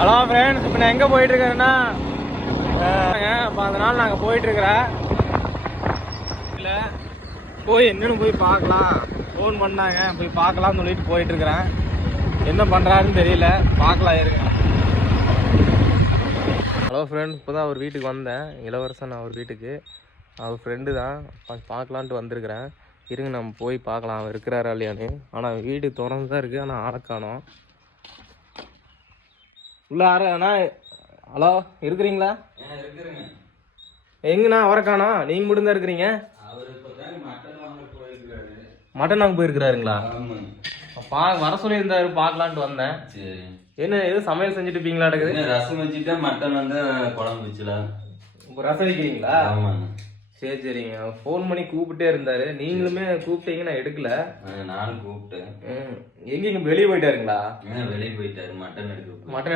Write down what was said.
Hello friends, இப்போ நான் எங்கே போயிட்டுருக்கேன்னா இப்போ அதனால் நாங்கள் போயிட்டுருக்குறேன். இல்லை போய் என்னென்னு போய் பார்க்கலாம், ஃபோன் பண்ணாங்க போய் பார்க்கலாம்னு சொல்லிட்டு போயிட்டுருக்குறேன். என்ன பண்ணுறாருன்னு தெரியல, பார்க்கலாம் இருங்க. ஹலோ ஃப்ரெண்ட்ஸ், இப்போ தான் அவர் வீட்டுக்கு வந்தேன். இளவரசன் அவர் வீட்டுக்கு, அவர் ஃப்ரெண்டு தான். பார்க்கலான்ட்டு வந்திருக்கிறேன். இருங்க நம்ம போய் பார்க்கலாம் அவர் இருக்கிறாரா இல்லையான்னு. ஆனால் வீடு திறந்து தான் இருக்குது, ஆனால் ஆளை காணோம். உள்ள அண்ணா, ஹலோ இருக்கிறீங்களா? எங்கண்ணா அவரை காணோம், நீங்க மட்டும் தான் இருக்கிறீங்க. மட்டன் வாங்க போயிருக்கிறாருங்களா? வர சொல்லியிருந்தாரு, பார்க்கலான்ட்டு வந்தேன். என்ன எதுவும் சமையல் செஞ்சுட்டு இருப்பீங்களா? ரசம் வச்சுட்டா மட்டன் வந்து குழம்பு வச்சுலாம். இப்போ ரசம் வைக்கிறீங்களா? சரி சரிங்க. ஃபோன் பண்ணி கூப்பிட்டே இருந்தாரு, நீங்களுமே கூப்பிட்டீங்க, நான் எடுக்கல. நானும் கூப்பிட்டேன். எங்க வெளியே போயிட்டாருங்களா? வெளியே போயிட்டாரு மட்டன் எடுக்க. மட்டன்